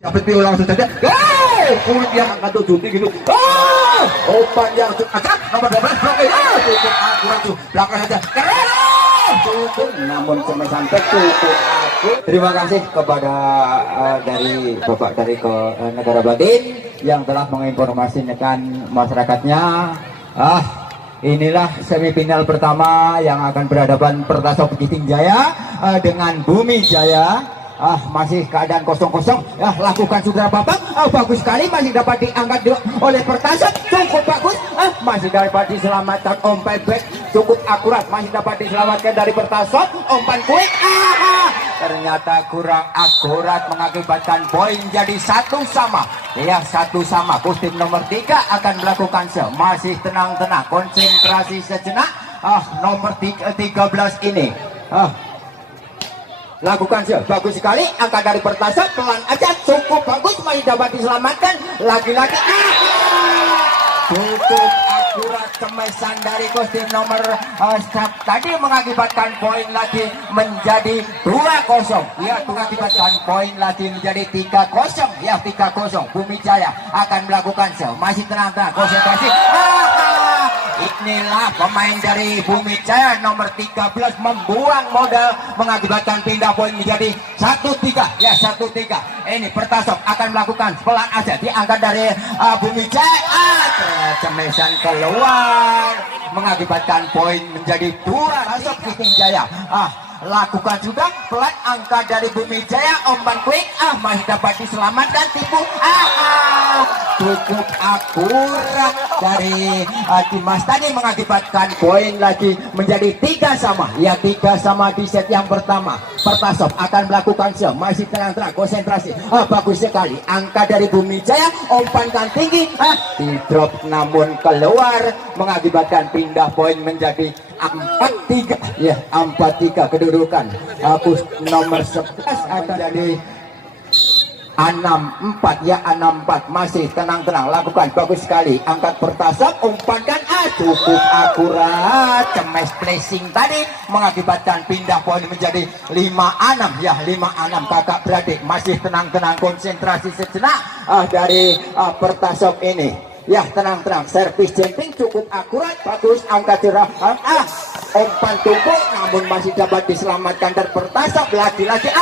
Seperti langsung saja. Kulit yang angkat tuh juti gitu. Umpan yang acak nomor 12 blok. Cukup akurat tuh. Belakang saja. Cukup namun cemesan cukup aku. Terima kasih kepada dari Bapak dari Negara Batin yang telah menginformasikan masyarakatnya. Inilah semifinal pertama yang akan berhadapan Pertasop Giting Jaya dengan Bumi Jaya. Masih keadaan kosong-kosong. Lakukan sudah Bapak. Bagus sekali, masih dapat diangkat oleh Pertasop. Cukup bagus. Masih dapat diselamatkan umpan back. Cukup akurat, masih dapat diselamatkan dari Pertasop. Umpan quick. Ternyata kurang akurat mengakibatkan poin jadi 1-1. Ya, 1-1. Kustim nomor 3 akan melakukan masih tenang-tenang, konsentrasi sejenak. Nomor 13 ini. Lakukan bagus sekali, angka dari Pertasop pelan aja, cukup bagus, masih dapat diselamatkan. Lagi-lagi cukup akurat cemesan dari kostum nomor tadi mengakibatkan poin lagi menjadi 2-0. Ya, mengakibatkan poin lagi menjadi 3-0. Ya, 3-0. Bumi Jaya akan melakukan masih tenang-tenang, konsentrasi. Inilah pemain dari Bumi Jaya nomor 13 membuang modal mengakibatkan pindah poin menjadi 1-3. Ya, 1-3. Ini Pertasop akan melakukan pelan aja diangkat dari Bumi Jaya. Cemesan keluar mengakibatkan poin menjadi 2. Pertasop Giting Jaya. Lakukan juga pelan angka dari Bumi Jaya, umpan quick, masih dapat diselamatkan, tipu, cukup akurat dari Dimas tadi mengakibatkan poin lagi menjadi 3-3. Ya, 3-3 di set yang pertama. Pertasop akan melakukan masih tenang-tenang, konsentrasi. Bagus sekali angka dari Bumi Jaya, umpankan tinggi, di drop namun keluar mengakibatkan pindah poin menjadi 4-3. Ya, 4-3 kedudukan. Nomor 11 akan jadi 6-4. Ya, 6-4. Masih tenang-tenang, lakukan bagus sekali. Angkat Pertasop, umpankan, cukup akurat. Cemes placing tadi mengakibatkan pindah poin menjadi 5-6. Ya, 5-6. Kakak beradik masih tenang-tenang, konsentrasi sejenak dari Pertasop ini. Ya, tenang-tenang, servis jumping cukup akurat, bagus, angka cerah. Umpan tumpuk namun masih dapat diselamatkan dari Pertasop. Lagi-lagi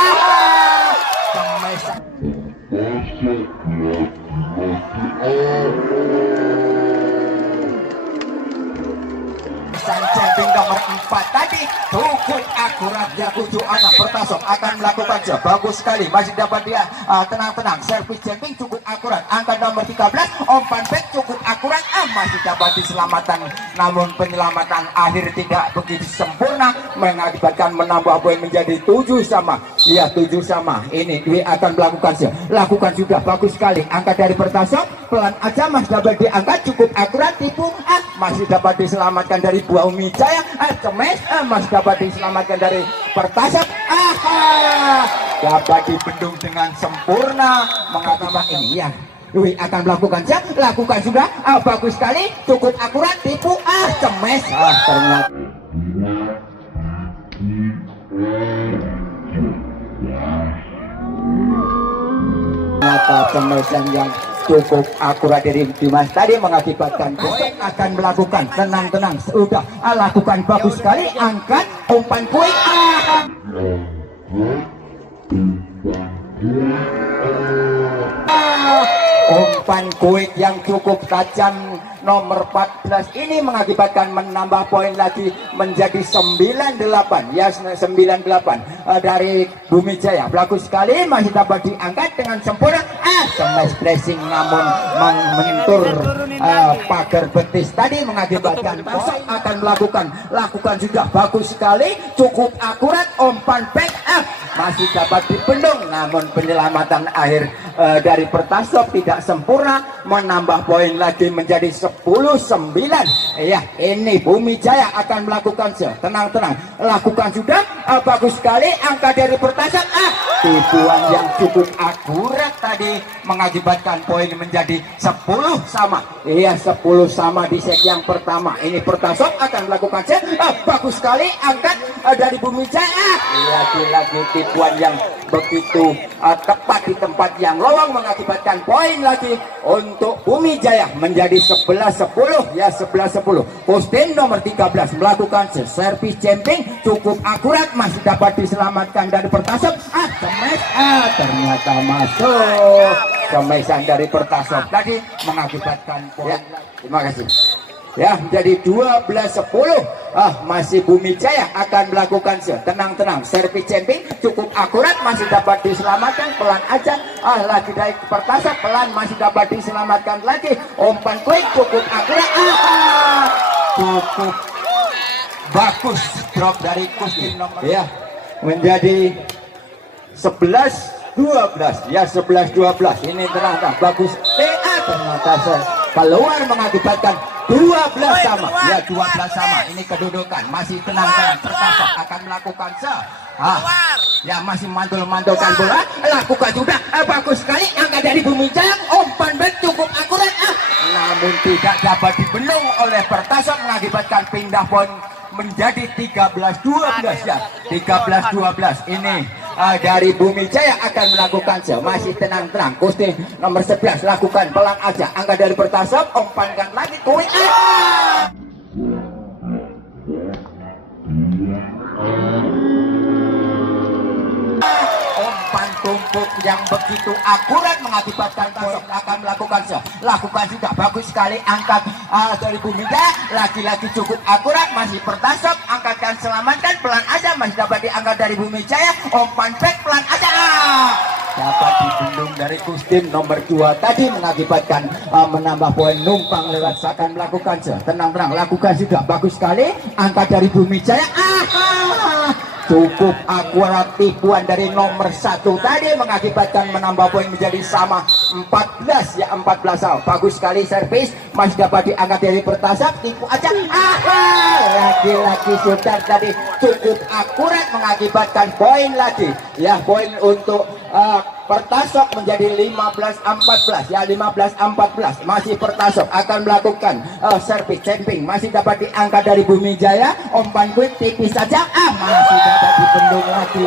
jumping nomor 4 tadi cukup akurat. Ya, 7-6. Pertasop akan melakukan bagus sekali, masih dapat dia tenang-tenang, servis jumping cukup akurat. Angka nomor 13, umpan back cukup akurat, masih dapat diselamatkan namun penyelamatan akhir tidak begitu sempurna mengakibatkan menambah poin menjadi 7-7. Ya, 7-7. Ini Dwi akan lakukan juga bagus sekali. Angka dari Pertasop pelan aja, masih dapat diangkat, cukup akurat, tipu, masih dapat diselamatkan dari Bumi Jaya. Cemes, masih dapat diselamatkan dari Pertasop. Dapat dibendung dengan sempurna mengakibatkan ini. Ya, Dwi akan lakukan juga, bagus sekali, cukup akurat, tipu, cemes, ternyata cemesan yang cukup akurat dari Dimas tadi mengakibatkan poin. Akan melakukan tenang-tenang, sudah lakukan bagus sekali, angkat umpan quick, umpan quick yang cukup tajam nomor 14 ini mengakibatkan menambah poin lagi menjadi 9-8. Ya, 9-8 dari Bumi Jaya. Bagus sekali, masih dapat diangkat dengan sempurna. Cemes pressing namun menyentur pagar betis tadi mengakibatkan kosong. Akan lakukan juga bagus sekali, cukup akurat, umpan back up masih dapat dibendung namun penyelamatan akhir dari Pertasop tidak sempurna, menambah poin lagi menjadi 10-9. Ya, ini Bumi Jaya akan melakukan tenang-tenang, lakukan sudah, bagus sekali angka dari Pertasop. Tipuan yang cukup akurat tadi mengakibatkan poin menjadi 10-10. Iya, 10-10 di set yang pertama. Ini Pertasop akan melakukan bagus sekali, angkat dari Bumi Jaya. Lagi-lagi tipuan yang begitu tepat di tempat yang lowong mengakibatkan poin lagi untuk Bumi Jaya menjadi 11-10 ya 11-10. Kustin nomor 13 melakukan servis jumping cukup akurat, masih dapat diselamatkan dari Pertasop. Ternyata masuk semesan dari Pertasop tadi mengakibatkan poin. Ya, terima kasih. Ya, menjadi 12-10. Masih Bumi Jaya akan melakukan tenang-tenang servis jumping cukup akurat, masih dapat diselamatkan pelan aja. Lagi dari Pertasop pelan, masih dapat diselamatkan lagi. Umpan quick cukup akurat. Cukup bagus drop dari Kustin nomor ya, menjadi 11-12 ya 11-12. Ini ternyata bagus. Ternyata keluar mengakibatkan 12 sama ya 12 sama. Ini kedudukan masih tenang-tenang. Pertasop akan melakukan ya masih mantul-mantulkan bola, lakukan juga bagus sekali angka dari Bumi Jaya. Umpan back cukup akurat namun tidak dapat dibendung oleh Pertasop mengakibatkan pindah poin menjadi 13-12 ya 13-12. Ini dari Bumi Jaya akan melakukan masih tenang-tenang. Kustin nomor 11 lakukan pelan aja angka dari Pertasop, umpankan lagi kuit. Umpan tumpuk yang begitu akurat mengakibatkan Pertasop akan melakukan lakukan juga bagus sekali angkat dari Bumi Jaya. Lagi-lagi cukup akurat, masih Pertasop angkatkan selamatkan pelan aja, masih dapat diangkat dari Bumi Jaya. Umpan back pelan aja dapat dibendung dari Kustin nomor 2 tadi mengakibatkan menambah poin numpang lewat. Akan melakukan tenang-tenang, lakukan juga bagus sekali angka dari Bumi Jaya. Cukup akurat tipuan dari nomor 1 tadi mengakibatkan menambah poin menjadi sama 14 ya 14. Bagus sekali servis, masih dapat diangkat dari Pertasop, tipu aja. Lagi-lagi sudah tadi cukup akurat mengakibatkan poin lagi ya, poin untuk Pertasop menjadi 15-14 ya 15-14. Masih Pertasop akan melakukan servis jumping, masih dapat diangkat dari Bumi Jaya. Umpan quick tipis saja masih dapat dibendung lagi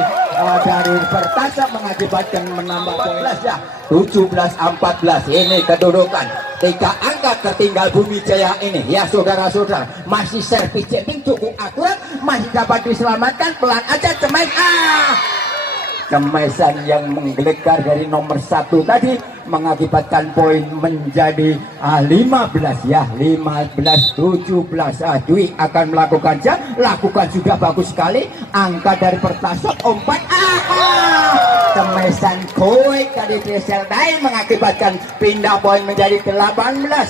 dari Pertasop mengakibatkan menambah poin ya 17-14. Ini kedudukan 3 angka tertinggal Bumi Jaya ini ya saudara-saudara. Masih servis jumping cukup akurat, masih dapat diselamatkan pelan aja Kemesan yang menggelegar dari nomor 1 tadi mengakibatkan poin menjadi 15 ya 15-17. Dwi akan melakukan lakukan juga bagus sekali angka dari Pertasop. Umpan Kemesan koik dari Desel Dain mengakibatkan pindah poin menjadi 18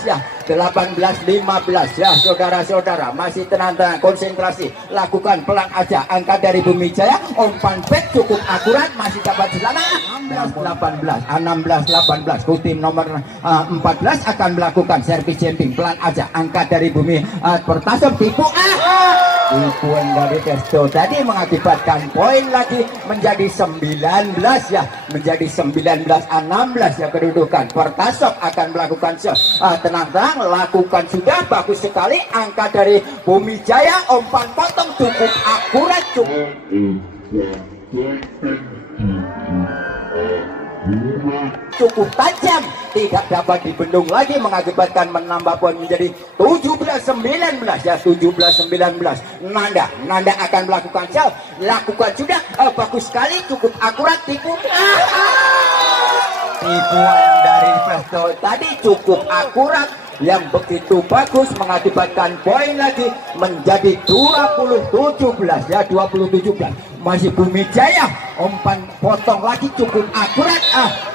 ya 18-15 ya saudara-saudara. Masih tenang-tenang, konsentrasi, lakukan pelan aja angka dari Bumi Jaya. Umpan back cukup akurat, masih dapat diselamatkan 16-18. Kustin nomor 14 akan melakukan servis jumping pelan aja angka dari Bumi Pertasop. Tipu tipuan dari Testo tadi mengakibatkan poin lagi menjadi 19 ya menjadi 19-16 ya kedudukan. Pertasop akan melakukan tenang-tenang, lakukan sudah bagus sekali angka dari Bumi Jaya. Umpan potong cukup akurat, cukup tajam, tidak dapat dibendung lagi mengakibatkan menambah poin menjadi 17-19 ya 17-19. Nanda akan melakukan lakukan sudah bagus sekali, cukup akurat. Tipuan dari Presto tadi cukup akurat yang begitu bagus mengakibatkan poin lagi menjadi 20-17 ya 20-17. Masih Bumi Jaya, umpan potong lagi cukup akurat.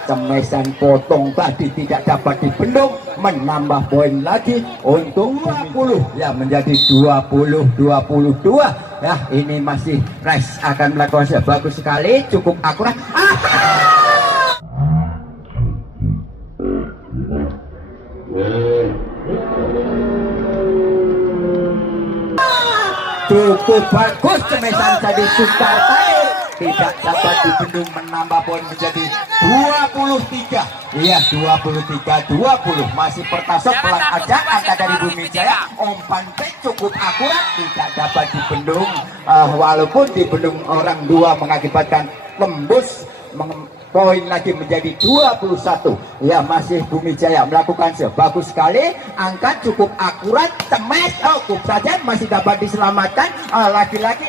Kemesan potong tadi tidak dapat dibendung, menambah poin lagi untuk 20 ya menjadi 20-22 ya. Ini masih Rice akan melakukan bagus sekali, cukup akurat. Cukup bagus Kemesan tadi sukar tadi tidak dapat dibendung, menambah poin menjadi 23 iya 23-20. Masih Pertasop pelan aja angka dari Bumi Jaya. Umpan back cukup akurat, tidak dapat dibendung walaupun dibendung orang 2 mengakibatkan tembus poin lagi menjadi 21. Ya, masih Bumi Jaya melakukan sebagus sekali, angkat cukup akurat, temes, cukup saja masih dapat diselamatkan. Lagi-lagi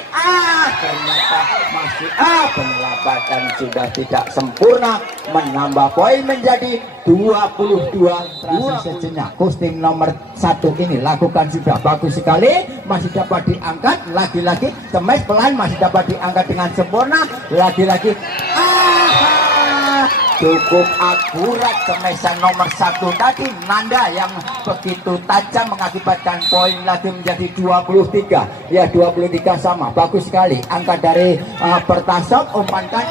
ternyata masih penyelamatan sudah tidak sempurna, menambah poin menjadi 22. Sejenak kostum nomor 1 ini lakukan sudah bagus sekali, masih dapat diangkat, lagi-lagi temes pelan masih dapat diangkat dengan sempurna, lagi-lagi cukup akurat kemesan nomor 1 tadi, Nanda yang begitu tajam mengakibatkan poin lagi menjadi 23. Ya, 23 sama, bagus sekali angka dari Pertasop, umpankan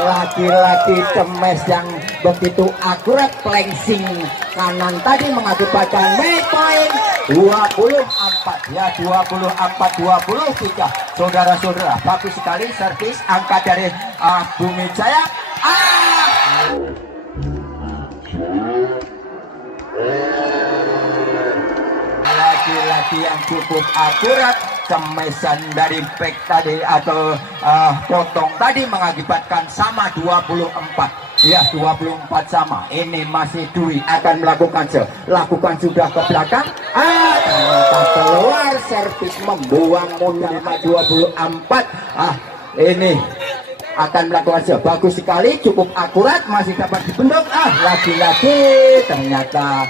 laki-laki cemes yang begitu akurat, flexing kanan tadi mengakibatkan make point 24. Ya, 24-23. Saudara-saudara, bagus sekali servis angka dari Bumi Jaya. Lagi-lagi yang cukup akurat, kemesan dari back tadi atau potong tadi mengakibatkan sama 24. Ya, 24 sama. Ini masih Dwi akan melakukan lakukan sudah ke belakang. Ternyata keluar, servis membuang modal 24. Ini akan melakukan bagus sekali, cukup akurat, masih dapat dibendung. Lagi-lagi ternyata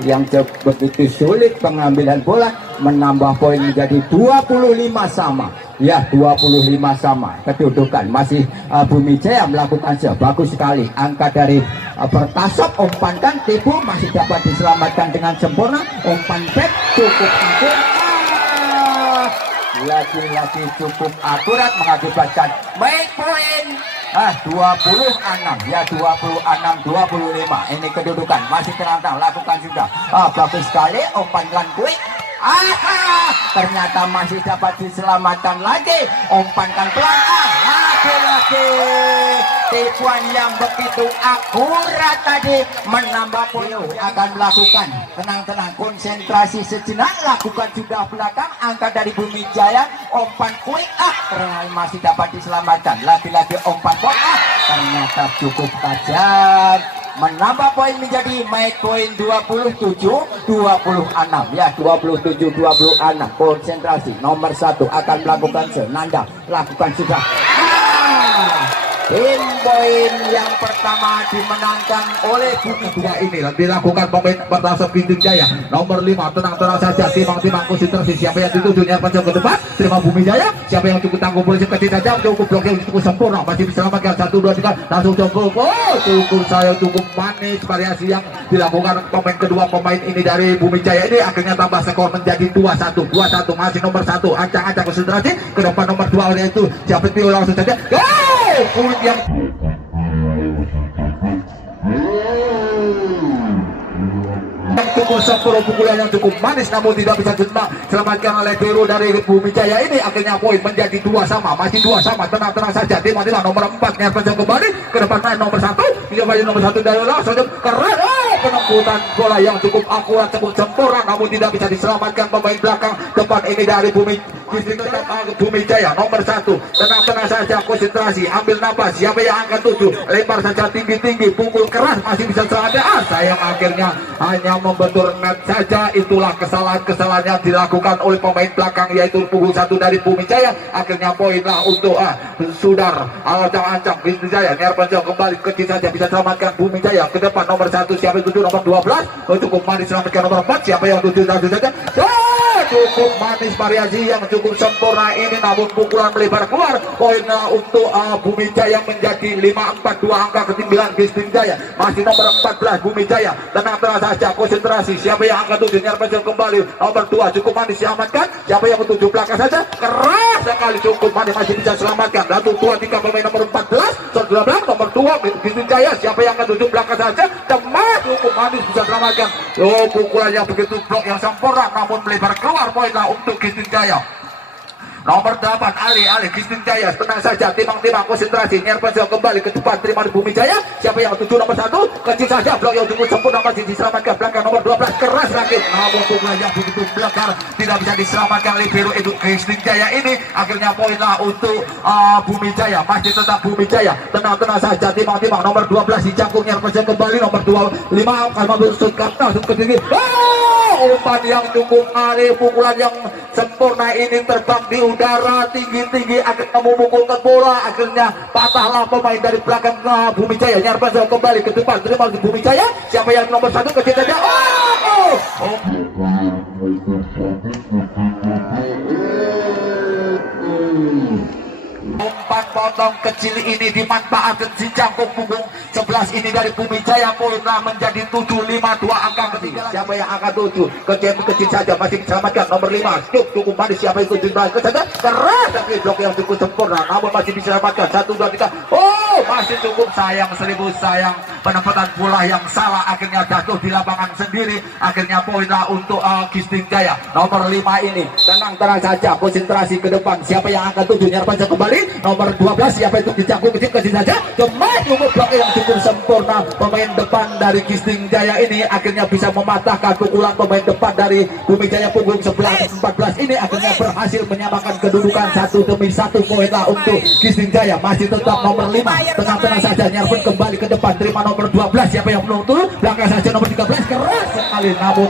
yang begitu sulit pengambilan bola, menambah poin menjadi 25 sama. Ya, 25 sama kedudukan, masih Bumi Jaya melakukan bagus sekali. Angka dari Pertasop, umpankan tipu masih dapat diselamatkan dengan sempurna, umpan back cukup akurat, lagi-lagi cukup akurat mengakibatkan make point 26. Ya, 26-25. Ini kedudukan masih terantang, lakukan sudah bagus sekali, umpan quick. Ternyata masih dapat diselamatkan lagi, umpankan pelan. Lagi-lagi tipuan yang begitu akurat tadi menambah poin. Akan melakukan tenang-tenang, konsentrasi sejenak, lakukan sudah belakang, angka dari Bumi Jaya, umpan quick, ternyata masih dapat diselamatkan, lagi-lagi umpan poin, ternyata cukup tajam, menambah poin menjadi make point 27-26. Ya, 27-26. Konsentrasi nomor 1 akan melakukan Nanda, lakukan sudah. Poin yang pertama dimenangkan oleh Bumi Jaya. Ini dilakukan pemain Pertasop Bumi Jaya nomor 5. Tenang-tenang saja, timang-timang konsentrasi. Siapa yang ditujunya panjang ke depan, terima Bumi Jaya. Siapa yang cukup tangguh polisi kecil saja, cukup blok yang cukup sempurna, masih bisa selamatkan 1, 2, 3, langsung cukup. Cukup saya cukup manis. Variasi yang dilakukan pemain kedua pemain ini dari Bumi Jaya ini akhirnya tambah skor menjadi 21. Masih nomor 1, ancang-ancang konsentrasi ke depan nomor 2 yaitu siapa itu langsung saja. Kulit yang cukup sempurna, pukulan yang cukup manis namun tidak bisa diselamatkan oleh Biru dari Bumi Jaya ini. Akhirnya poin menjadi 2 sama, masih 2 sama. Tenang-tenang saja, timah nomor 4 Nervenjong kembali ke depan main nomor 1. Dia main nomor 1 dari langsung keren. Penembusan bola yang cukup akurat, cukup sempurna namun tidak bisa diselamatkan pemain belakang depan ini dari Bumi Jaya nomor 1. Tenang-tenang saja, konsentrasi, ambil nafas. Siapa yang angkat 7, lempar saja tinggi-tinggi, pukul keras, masih bisa selamatkan. Sayang akhirnya hanya membentur net saja. Itulah kesalahan-kesalahan yang dilakukan oleh pemain belakang, yaitu pukul 1 dari Bumi Jaya. Akhirnya poinlah untuk Sudar ancang-ancang Bumi Jaya. Nervenjong kembali kecil saja, bisa selamatkan Bumi Jaya ke depan nomor 1. Siapa yang 7, nomor 12 cukup manis selamatkan nomor 4. Siapa yang 7 saja cukup manis, variasi yang cukup sempurna ini namun pukulan melebar keluar. Poinnya untuk Bumi Jaya menjadi 5-4, 2 angka ketinggalan Bumi Jaya. Masih nomor 14 Bumi Jaya. Tenang-tenang saja, konsentrasi. Siapa yang angka 7, Nervenjong kembali nomor 2 cukup manis selamatkan. Siapa yang 7 belakang saja, keras sekali, cukup manis masih bisa selamatkan. 1, 2, 3 pemain nomor 14, 12 nomor 2 Bumi Jaya. Siapa yang angka 7 belakang saja, temas, cukup manis bisa selamatkan. Pukulan yang begitu blok yang sempurna namun melebar keluar. Poinlah untuk Bumi Jaya. nomor 8 Ali Kisting Jaya tenang saja, timang-timang konsentrasi, Nirvansyah kembali ke depan, terima di Bumi Jaya. Siapa yang tuju nomor 1 kecil saja, blok yang cukup sempurna masih diselamatkan, belakang nomor 12 keras rakit, namun pukulan yang begitu belakang tidak bisa diselamatkan libero itu Kisting Jaya ini. Akhirnya poinlah untuk Bumi Jaya, masih tetap Bumi Jaya, tenang saja, timang-timang nomor 12 dicangkung, Nirvansyah kembali nomor 25 akan membersihkan langsung ke tinggi. Umpan yang cukup aneh, pukulan yang sempurna ini terbang di udara tinggi-tinggi, akhirnya memukulkan bola, akhirnya patahlah pemain dari belakang Bumi Jaya. Nirvansyah kembali ke depan, terima di Bumi Jaya. Siapa yang nomor 1 kecil saja? Umpan potong kecil ini dimanfaatkan si jangkung punggung 11 ini dari Bumi Jaya, poinnya menjadi 7-5, 2 angka ketiga. Siapa yang angka 7 kecil saja masih diselamatkan nomor 5 cukup manis. Siapa itu jumlah ke saja keras, tapi blok yang cukup sempurna namun masih diselamatkan 1, 2, 3. Masih cukup, sayang 1000 sayang, penempatan bola yang salah, akhirnya jatuh di lapangan sendiri. Akhirnya poinnya untuk Kisting Jaya nomor 5 ini. Tenang saja, konsentrasi ke depan. Siapa yang angka 7? Nirvansyah kembali nomor 12. Siapa itu dicangkuk kecil saja, cuma cukup blok yang cukup sempurna. Pemain depan dari Kisting Jaya ini akhirnya bisa mematahkan pukulan pemain depan dari Bumi Jaya punggung 11 14 ini, akhirnya berhasil menyamakan kedudukan 1-1 poinlah untuk Kisting Jaya. Masih tetap nomor 5, tenang saja, Nirvan kembali ke depan, terima nomor 12. Siapa yang menuntut? Belakang saja nomor 13 keras sekali, namun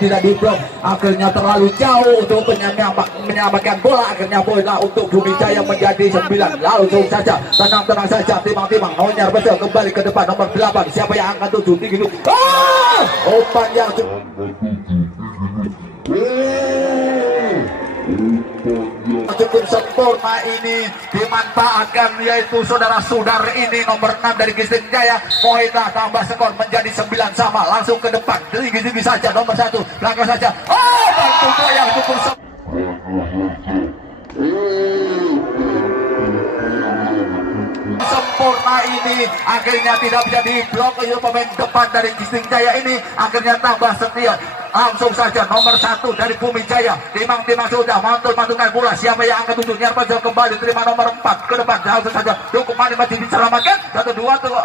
tidak diblok, akhirnya terlalu jauh untuk menyelamatkan bola. Akhirnya bola untuk Bumi Jaya menjadi 9. Langsung saja, tenang saja, timang-timang Nirvansyah kembali ke depan nomor 8. Siapa yang angkat 7 tinggi itu? Umpan yang cukup sempurna ini dimanfaatkan, yaitu saudara-saudara ini nomor 6 dari Kisting Jaya. Poinlah tambah skor menjadi 9 sama, langsung ke depan tinggi saja nomor 1, belakang saja. Bantu yang cukup sempurna ini, akhirnya tidak bisa diblok oleh pemain depan dari Kisting Jaya ini. Akhirnya tambah setia, langsung saja nomor 1 dari Bumi Jaya, timang-timang sudah mantul-mantulkan bola. Siapa yang angkat 7? Nirvansyah kembali, terima nomor 4 ke depan, langsung saja cukup manis masih diselamatkan 1, 2, 3.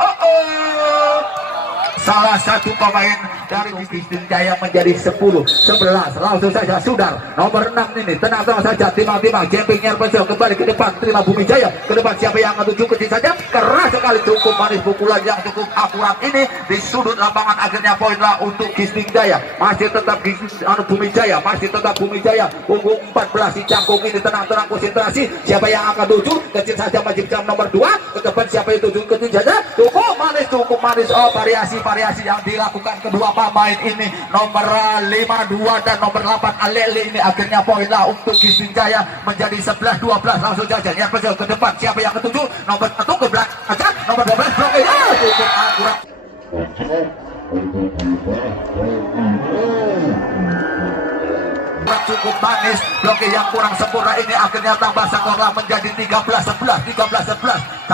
Salah satu pemain dari Kisting Jaya menjadi 10-11. Langsung saja Sudar nomor 6 ini, tenang saja, timang-timang jumping. Nirvansyah kembali ke depan, terima Bumi Jaya ke depan. Siapa yang angkat 7 kecil saja, keras sekali, cukup manis, pukulan yang cukup akurat ini di sudut lapangan. Akhirnya poinlah untuk Kisting Jaya, masih tetap Bumi Jaya, masih tetap Bumi Jaya punggung 14 dicangkung ini. Tenang konsentrasi. Siapa yang angkat 7 kecil saja, masih jam nomor 2 ke depan. Siapa itu 7 kecil saja, cukup manis. Variasi yang dilakukan kedua pemain ini, nomor 52 dan nomor 8 Alele ini. Akhirnya poinlah untuk Kisting Jaya menjadi 11-12. Langsung saja Nirvansyah ke depan. Siapa yang ke-7? Nomor 1 ke belakang aja, nomor 12 blok cukup akurat. Cukup manis, blokir yang kurang sempurna ini. Akhirnya tambah skorlah menjadi 13-11. 2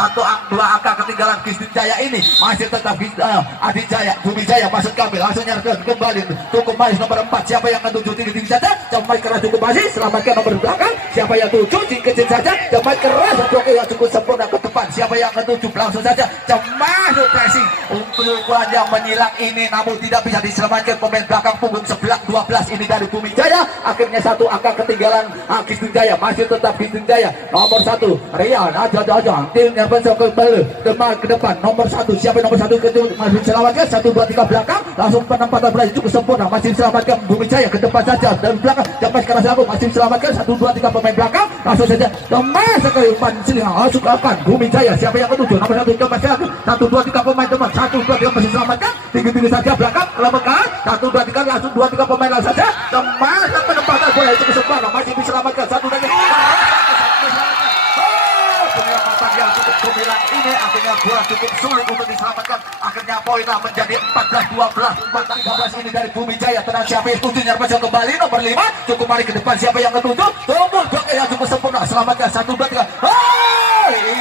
angka ketinggalan Kisting Jaya ini. Masih tetap Adi Jaya, Bumi Jaya maksud kami. Langsung nyergel kembali, cukup manis nomor 4. Siapa yang ke-7? tinggi saja, jamai keras cukup manis, selamatkan nomor belakang. Siapa yang 7? Kecil saja, jamai keras, blokir yang cukup sempurna ke depan. Siapa yang ke-7? Langsung saja jamai pressing, pukulan yang menyilang ini, namun tidak bisa diselamatkan pemain belakang punggung 11-12 ini dari Bumi Jaya. Akhirnya 1 angka ketinggalan Kisting Jaya, masih tetap Kisting Jaya nomor 1 Rian aja tim Nirvansyah kembali ke depan nomor 1. Siapa nomor 1 masih diselamatkan 1, 2, 3 belakang, langsung penempatan bola cukup sempurna, masih diselamatkan Bumi Jaya ke depan saja dan belakang. Jamai keras langsung masih diselamatkan 1, 2, 3 pemain belakang, langsung saja lemas sekali umpan silang langsung akan Bumi Jaya. Siapa yang ke-7? Nomor 1 coba 1, 2, 3 pemain teman, 1, 2, 3 masih diselamatkan tinggi saja belakang, lembekkan 1, 2, 3 langsung 2, 3 pemain langsung saja lemas penempatan bola itu kesempatan, masih diselamatkan 1 lagi. Penyelamatan yang cukup gemilang ini, akhirnya bola cukup sulit untuk diselamatkan. Akhirnya poinnya menjadi 14-12. 14 ini dari Bumi Jaya. Tenang, siapa yang 7? Nirvansyah kembali nomor 5 cukup mari ke depan. Siapa yang ke-7? Tumbul blok yang cukup sempurna, selamatkan 1, 2, 3. Ini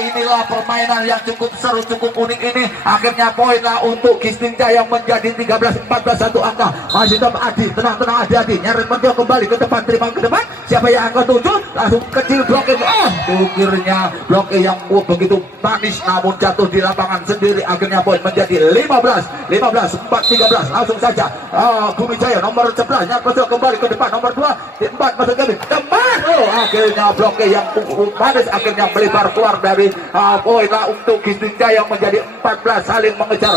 inilah permainan yang cukup seru, cukup unik ini. Akhirnya poin lah untuk Gisting Jaya menjadi 13-14 satu angka. Masih tetap Adi, tenang Adi nyari mencoba kembali ke depan, terima ke depan. Siapa yang angka 7 langsung kecil blokir. Tukirnya blokir yang begitu manis namun jatuh di lapangan sendiri. Akhirnya poin menjadi 15-4-13. Langsung saja Bumi Jaya nomor 11 yang mencoba kembali ke depan, nomor 2 4 masuk kembali teman. Akhirnya blokir yang manis akhirnya melebar keluar dari poin lah untuk Gisting Jaya menjadi 14 saling mengejar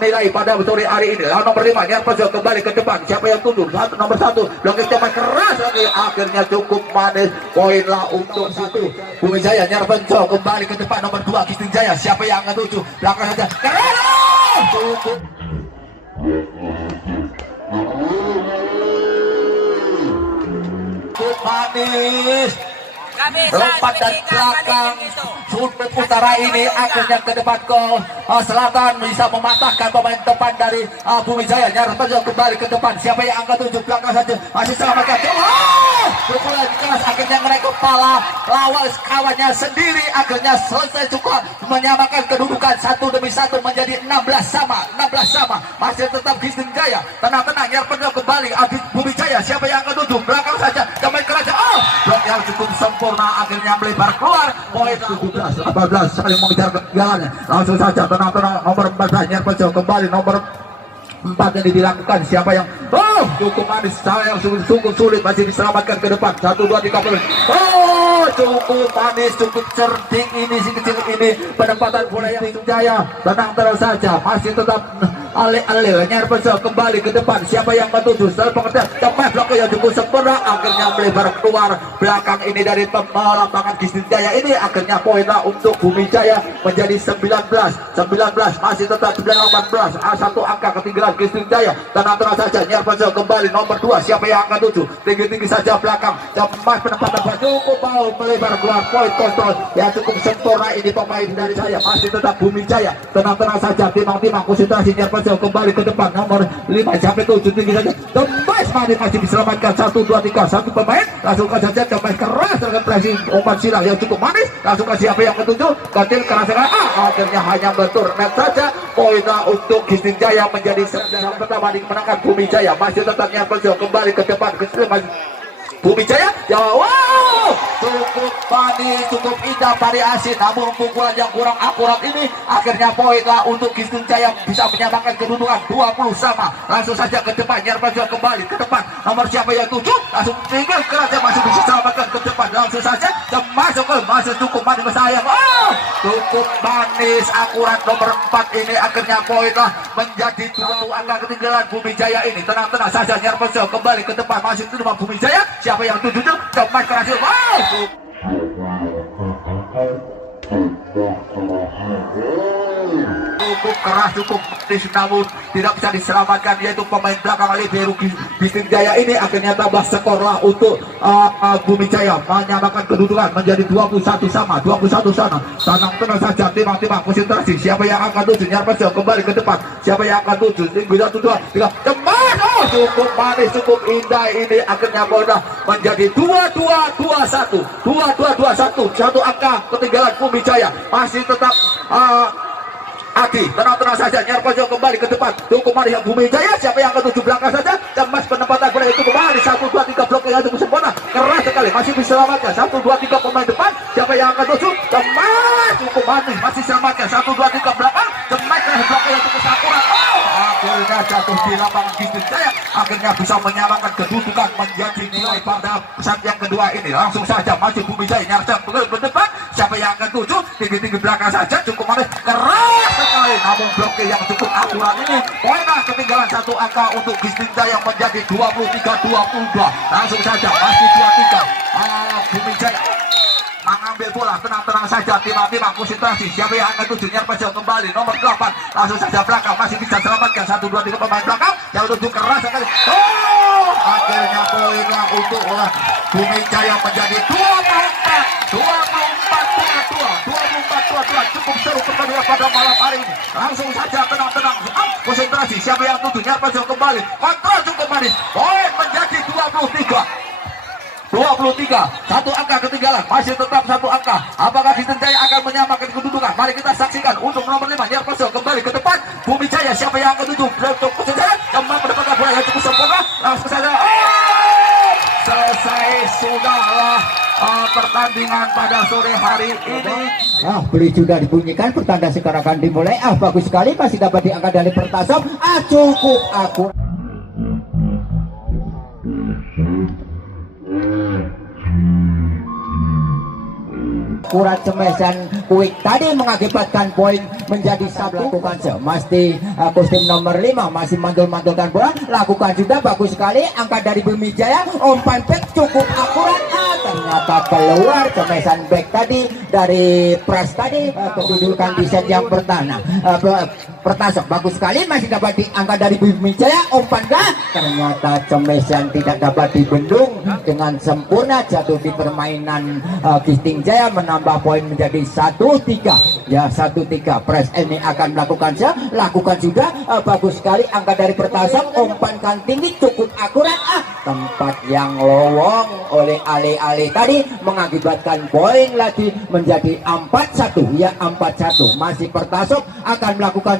nilai pada sore hari ini. Lalu nomor 5 yang mencoba kembali ke depan. Siapa yang tunduk? Nomor 1 blokir cepat keras lagi. Akhirnya cukup manis, poin lah untuk satu Bumi Jaya. Nyarpenco kembali ke depan, nomor 2 Gisting Jaya. Siapa yang akan tuju? Belakang saja cukup manis. Lompat dari belakang sudut utara ini akhirnya ke depan ke selatan, bisa mematahkan pemain depan dari Bumi Jaya. Nyarpenco kembali ke depan. Siapa yang angkat 7? Belakang saja masih selamatkan. Pukulan keras akhirnya menaik kepala lawan kawannya sendiri. Akhirnya selesai juga menyamakan kedudukan 1 demi 1 menjadi 16 sama. Masih tetap Gisting Jaya. Tenang Nyarpenco kembali. Bumi Jaya. Siapa yang angkat 7? Belakang saja pemain keras. Blok yang cukup sempurna akhirnya melebar keluar. Poin 17-18 saling mengejar ketinggalannya. Langsung saja tenang nomor 14 Nyarpenco kembali, nomor 4 yang dilakukan. Siapa yang cukup manis, saya yang sungguh sulit masih diselamatkan ke depan. 1 2 3 cukup manis, cukup cerdik ini si kecil ini penempatan bola yang Jaya. Tenang saja masih tetap alih-alih. Nyarpenco kembali ke depan. Siapa yang menuju? Setelah pengertian tepat blok yang cukup sempurna akhirnya melebar keluar belakang ini dari lapangan Gisting Jaya ini. Akhirnya poin lah untuk Bumi Jaya menjadi 19 masih tetap 18 satu angka ketinggalan Gisting Jaya. Tenang saja Nyarpenco kembali, nomor 2 siapa yang akan tuju? Tinggi saja belakang, cepat penempatan cukup mau melebar keluar. Poin kontrol yang cukup sempurna ini pemain dari Jaya. Masih tetap Bumi Jaya. Tenang saja, timang konsentrasi. Nyarpenco kembali ke depan, nomor 5 sampai 7 tinggi saja. Tembus manis masih diselamatkan. 1 2 3 satu pemain langsung saja tembus keras dengan pressing umpan silang yang cukup manis. Langsung ke siapa yang ketujuh? Katil keras akhirnya hanya betul net saja. Poin untuk Gisting Jaya menjadi yang pertama dimenangkan Bumi Jaya. Masih tetap Nyarpenco kembali ke depan ke Bumi Jaya. Cukup manis, cukup indah variasi, namun pukulan yang kurang akurat ini akhirnya poin lah untuk Gisting Jaya bisa menyamakan kedudukan 20 sama. Langsung saja ke depan Nyarpenco kembali ke depan, nomor siapa yang 7 langsung tinggal keras masih bisa selamatkan ke depan. Langsung saja masih cukup manis sayang. Cukup manis akurat nomor 4 ini akhirnya poin lah menjadi 2 angka ketinggalan Bumi Jaya ini. Tenang saja Nyarpenco kembali ke depan, masih terima Bumi Jaya. Siapa yang 7 cepat keras. Cukup keras, cukup manis, namun tidak bisa diselamatkan, yaitu pemain belakang libero Gisting Jaya ini. Akhirnya tambah skor lah untuk Bumi Jaya menyamakan kedudukan menjadi 21 sama. 21 sana. Tenang saja, timang konsentrasi. Siapa yang akan tuju? Nyarpenco kembali ke depan. Siapa yang akan tuju? 1 2 3 teman. Cukup manis, cukup indah ini. Akhirnya bola menjadi 22-21. 22-21. Satu angka ketinggalan Bumi Jaya. Masih tetap Adi, tenang saja. Nyarpenco kembali ke depan. Cukup manis yang Bumi Jaya. Siapa yang ketujuh? Belakang saja. Cemas penempatan bola itu kembali. 1 2 3 blok yang cukup sempurna. Keras sekali. Masih diselamatkan. 1 2 3 pemain depan. Siapa yang akan tuju? Cemas. Cukup manis. Masih selamatkan. 1 2 3 belakang. Cemas keras blok yang cukup akurat. Akhirnya jatuh di lapangan Gisting Jaya. Akhirnya bisa menyamakan kedudukan menjadi nilai pada saat yang kedua ini. Langsung saja masih Bumi Jaya. Nyarpenco ke depan. Siapa yang akan tuju? Tinggi belakang saja. Cukup manis. Keras sekali, namun blokir yang cukup akurat ini. Poin ketinggalan 1 angka untuk Gisting Jaya menjadi 23-22. Langsung saja masih 23. Bumi Jaya mengambil bola, tenang saja, timang konsentrasi. Siapa yang akan tuju? Nyarpenco kembali, nomor 8 langsung saja belakang, masih bisa selamatkan. 1 2 3 pemain belakang yang tuju keras sekali. Akhirnya poin untuk Bumi Jaya menjadi 24-22. Cukup seru pertandingan pada malam hari ini. Langsung saja tenang konsentrasi. Siapa yang tuju? Nyarpenco kembali, kontrol cukup manis. Poin menjadi 23-22. 23. Satu angka ketinggalan, masih tetap satu angka. Apakah Kristen Jaya akan menyamakan kedudukan? Mari kita saksikan untuk nomor 5 Niar Perso kembali ke depan. Bumi Jaya siapa yang akan tuju? Untuk kesenjangan kembali mendapatkan bola yang cukup sempurna. Langsung saja. Selesai sudahlah pertandingan pada sore hari ini. Beli sudah dibunyikan, pertanda sekarang akan dimulai. Bagus sekali, masih dapat diangkat dari Pertasop. Cukup akurat. Akurat semesan Quick tadi mengakibatkan poin menjadi satu. Lakukan masih kostum nomor 5 masih mantul-mantulkan bola, lakukan juga bagus sekali, angkat dari Bumi Jaya, umpan back cukup akurat. Ternyata keluar semesan back tadi dari Pras tadi. Kedudukan di set yang pertama Pertasop bagus sekali, masih dapat diangkat dari Bumi Jaya, umpan gak, ternyata semesan tidak dapat dibendung dengan sempurna, jatuh di permainan Kisting Jaya, menambah poin menjadi 1-3. Ya 1-3. Pres ini akan melakukan juga bagus sekali, angkat dari Pertasop, umpankan tinggi cukup akurat. Tempat yang lowong oleh Ale tadi mengakibatkan poin lagi menjadi 4-1. Ya 4-1. Masih Pertasop akan melakukan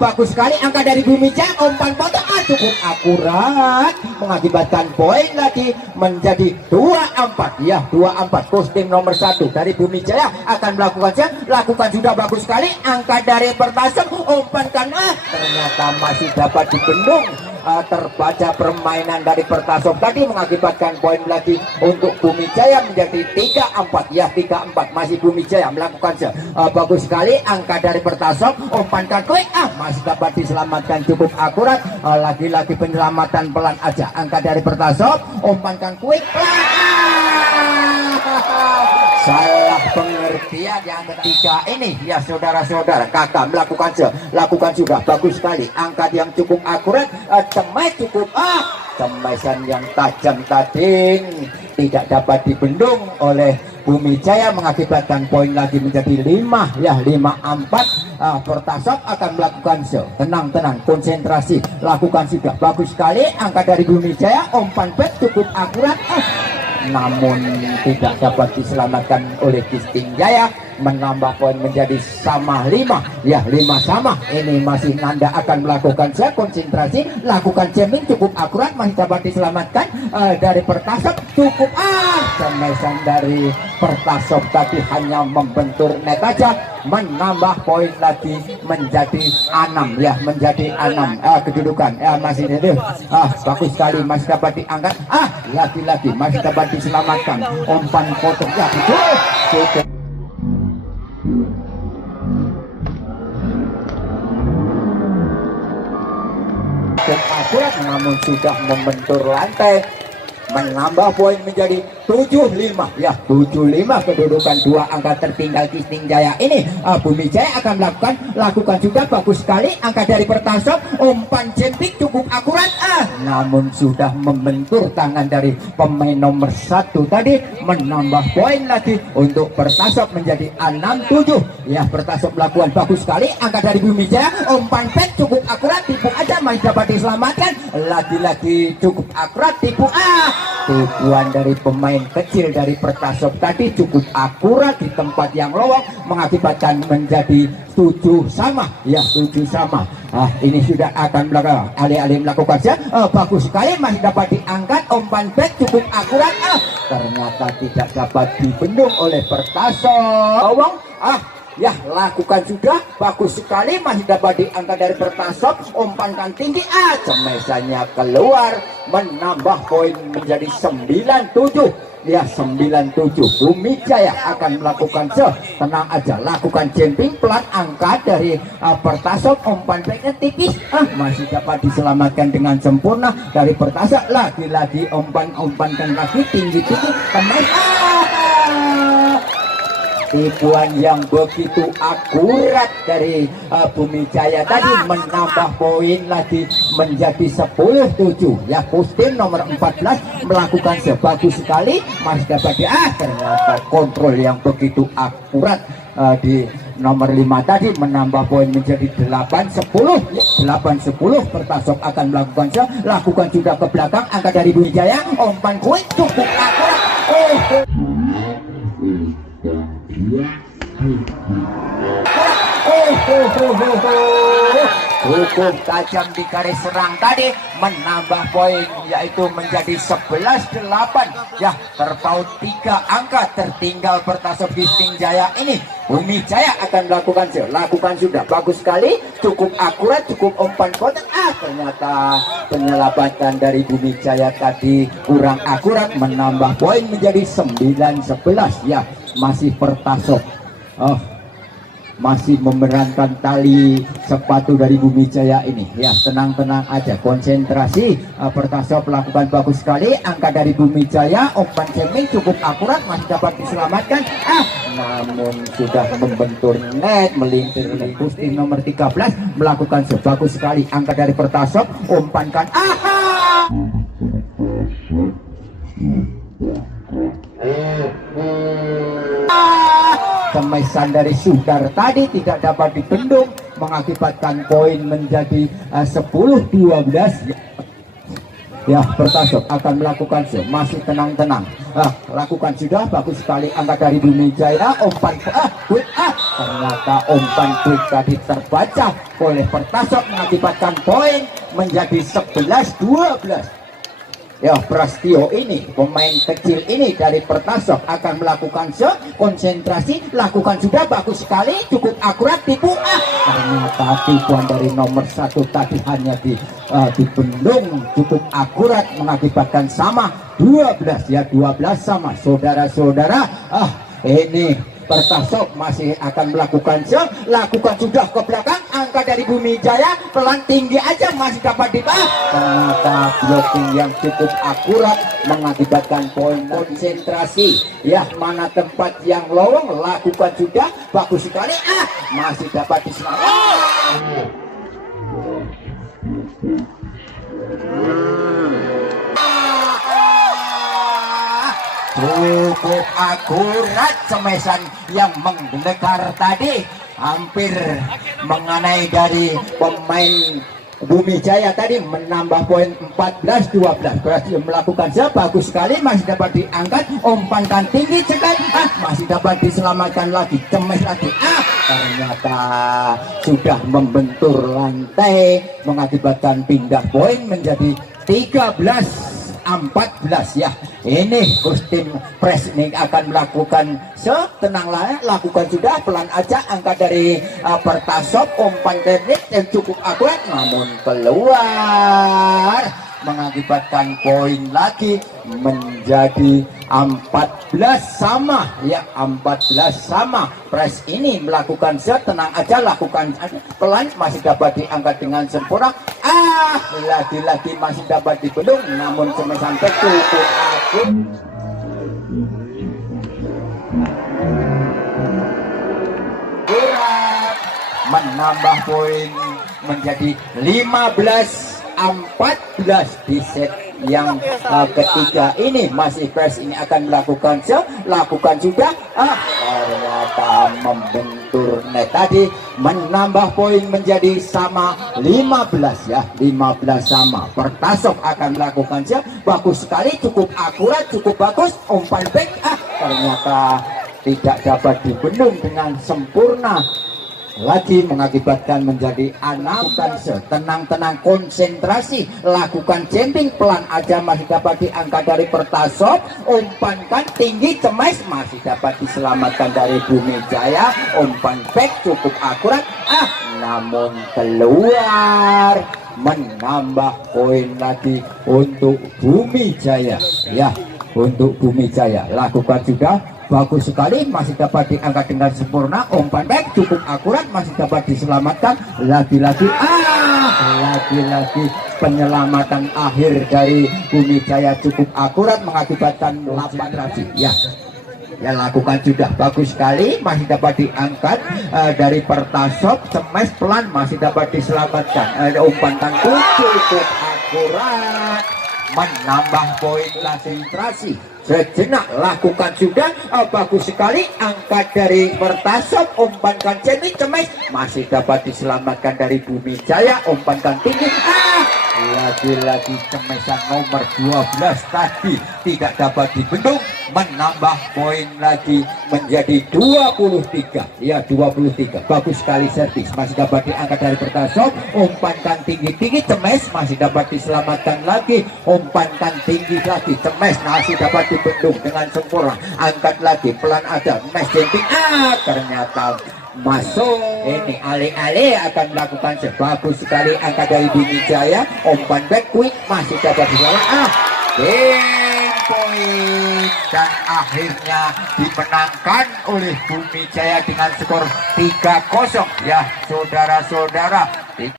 bagus sekali, angkat dari Bumi Jaya, umpan potong cukup akurat, mengakibatkan poin lagi menjadi 2-4. Ya 2-4. Kostum nomor 1 dari Bumi Jaya akan lakukan sudah bagus sekali, angkat dari Pertasop, umpankan ternyata masih dapat dibendung. Terbaca permainan dari Pertasop tadi mengakibatkan poin lagi untuk Bumi Jaya menjadi 3-4. Ya 3-4. Masih Bumi Jaya melakukan bagus sekali, angkat dari Pertasop, umpankan Quick, masih dapat diselamatkan cukup akurat. Lagi-lagi penyelamatan pelan aja, angkat dari Pertasop, umpankan Quick, salah pengertian yang ketiga ini. Ya saudara-saudara, kakak lakukan juga bagus sekali, angkat yang cukup akurat, cemas cukup cemasan yang tajam tadi tidak dapat dibendung oleh Bumi Jaya, mengakibatkan poin lagi menjadi 5. Ya 5-4. Pertasop akan melakukan tenang konsentrasi, lakukan juga bagus sekali, angkat dari Bumi Jaya, umpan back cukup akurat, namun tidak dapat diselamatkan oleh Kisting Jaya, menambah poin menjadi sama 5. Ya 5 sama. Ini masih Nanda akan melakukan konsentrasi, lakukan jamming cukup akurat, masih dapat diselamatkan dari Pertasop cukup semesan dari Pertasop tadi hanya membentur net aja, menambah poin lagi menjadi 6. Ya menjadi 6. Kedudukan masih itu bagus sekali, masih dapat diangkat, lagi-lagi masih dapat diselamatkan, umpan potong ya cukup akurat, namun sudah membentur lantai, menambah poin menjadi 7-5. Ya 7-5. Kedudukan 2 angka tertinggal Kisting Jaya ini. Bumi Jaya akan lakukan juga bagus sekali, angka dari Pertasop, umpan jempik cukup akurat, namun sudah membentur tangan dari pemain nomor 1 tadi, menambah poin lagi untuk Pertasop menjadi 6-7. Ya Pertasop melakukan bagus sekali, angka dari Bumi Jaya, umpan back cukup akurat, tipu aja, masih dapat diselamatkan, lagi-lagi cukup akurat, tipu tipuan dari pemain kecil dari Pertasop tadi cukup akurat di tempat yang lowong, mengakibatkan menjadi 7 sama. Ya 7 sama. Ini sudah akan alih-alih melakukan bagus sekali, masih dapat diangkat, umpan back cukup akurat, ternyata tidak dapat dibendung oleh Pertasop. Lowong ya lakukan sudah bagus sekali, masih dapat diangkat dari Pertasop, umpankan tinggi, cemesannya keluar, menambah poin menjadi 9-7. Ya 9-7. Bumi Jaya akan melakukan tenang aja, lakukan jumping pelan, angkat dari Pertasop, umpan backnya tipis, masih dapat diselamatkan dengan sempurna dari Pertasop, lagi-lagi umpankan lagi tinggi teman, tipuan yang begitu akurat dari Bumi Jaya tadi, menambah poin lagi menjadi 10-7. Ya Pustin nomor 14 melakukan bagus sekali, masih dapat ternyata kontrol yang begitu akurat di nomor 5 tadi, menambah poin menjadi 8-10. 8-10. Pertasop akan lakukan juga ke belakang, angka dari Bumi Jaya, umpan Quick cukup akurat, Cukup tajam di garis serang tadi, menambah poin yaitu menjadi 11-8. Ya, terpaut 3 angka, tertinggal Pertasop Gisting Jaya ini. Bumi Jaya akan lakukan sudah bagus sekali, cukup akurat, cukup umpan kotak. Ternyata penyelamatan dari Bumi Jaya tadi kurang akurat, menambah poin menjadi 9-11. Ya, masih Pertasop masih memerankan tali sepatu dari Bumi Jaya ini. Ya, tenang-tenang aja, konsentrasi. Pertasop lakukan bagus sekali, angka dari Bumi Jaya, umpan jamming cukup akurat, masih dapat diselamatkan. Namun sudah membentur net, melintir lembus. Tim nomor 13 melakukan sebagus sekali, angka dari Pertasop, umpankan. Kemesan dari Sudar tadi tidak dapat dibendung, mengakibatkan poin menjadi 10-12. Ya, Pertasop akan melakukan masih tenang-tenang. Lakukan sudah bagus sekali, angka dari Bumi Jaya, umpan quick. Ternyata umpan quick tadi terbaca oleh Pertasop, mengakibatkan poin menjadi 11-12. Ya, Prastio ini, pemain kecil ini dari Pertasop akan melakukan konsentrasi, lakukan sudah bagus sekali, cukup akurat, tipu. Ternyata tipuan dari nomor 1 tadi hanya dibendung, cukup akurat, mengakibatkan sama 12. Ya, 12 sama. Saudara-saudara, ini Pertasop masih akan lakukan sudah ke belakang, angka dari Bumi Jaya pelan tinggi aja masih dapat ternyata blocking yang cukup akurat, mengakibatkan poin konsentrasi. Ya, mana tempat yang lowong, lakukan sudah bagus sekali, masih dapat diselamatkan. Cukup akurat semesan yang menggelegar tadi, hampir mengenai dari pemain Bumi Jaya tadi, menambah poin 14-12. Berhasil melakukan bagus sekali, masih dapat diangkat, umpankan tinggi sekali, masih dapat diselamatkan lagi, cemes lagi. Ternyata sudah membentur lantai, mengakibatkan pindah poin menjadi 13-14. Ya, ini Kustim Pres ini akan melakukan tenanglah, lakukan sudah pelan aja, angka dari Pertasop, umpan teknik yang cukup akurat namun keluar, mengakibatkan poin lagi menjadi 14 sama. Ya, 14 sama. Pres ini melakukan tenang aja, lakukan pelan, masih dapat diangkat dengan sempurna. Lagi-lagi masih dapat dibendung, namun semesan cukup akurat. Menambah poin menjadi 15-14 di set yang ketiga ini. Masih Pres ini akan melakukan sudah, ternyata membentur net tadi, menambah poin menjadi sama 15. Ya, 15 sama. Pertasop akan melakukan bagus sekali, cukup akurat, cukup bagus, umpan back, ternyata tidak dapat dibendung dengan sempurna lagi, mengakibatkan menjadi 6. Tenang-tenang, konsentrasi, lakukan jumping pelan aja, masih dapat diangkat dari Pertasop, umpankan tinggi, cemas, masih dapat diselamatkan dari Bumi Jaya, umpan back cukup akurat, namun keluar, menambah poin lagi untuk Bumi Jaya. Ya, untuk Bumi Jaya lakukan sudah bagus sekali, masih dapat diangkat dengan sempurna, umpan back cukup akurat, masih dapat diselamatkan lagi-lagi. Lagi-lagi penyelamatan akhir dari Bumi Jaya cukup akurat, mengakibatkan 8. Ya, lakukan sudah bagus sekali, masih dapat diangkat dari Pertasop, cemes pelan, masih dapat diselamatkan, umpankan cukup akurat, menambah poin konsentrasi. Sejenak lakukan sudah bagus sekali, angkat dari Pertasop, umpankan cemis, cemes, masih dapat diselamatkan dari Bumi Jaya, umpankan tinggi, Lagi-lagi cemesan nomor 12 tadi tidak dapat dibendung, menambah poin lagi menjadi 23. Ya 23. Bagus sekali servis, masih dapat diangkat dari Pertasop. Umpankan tinggi-tinggi, Cemes masih dapat diselamatkan lagi. Umpankan tinggi lagi, Cemes masih dapat dibendung dengan sempurna. Angkat lagi pelan aja, Mes jenting. Ternyata masuk. Ini Ale-Ale akan melakukan sebagus sekali angka dari Bumi Jaya. Umpan back quick masih dapat diselamatkan. Poin dan akhirnya dimenangkan oleh Bumi Jaya dengan skor 3-0. Ya saudara-saudara,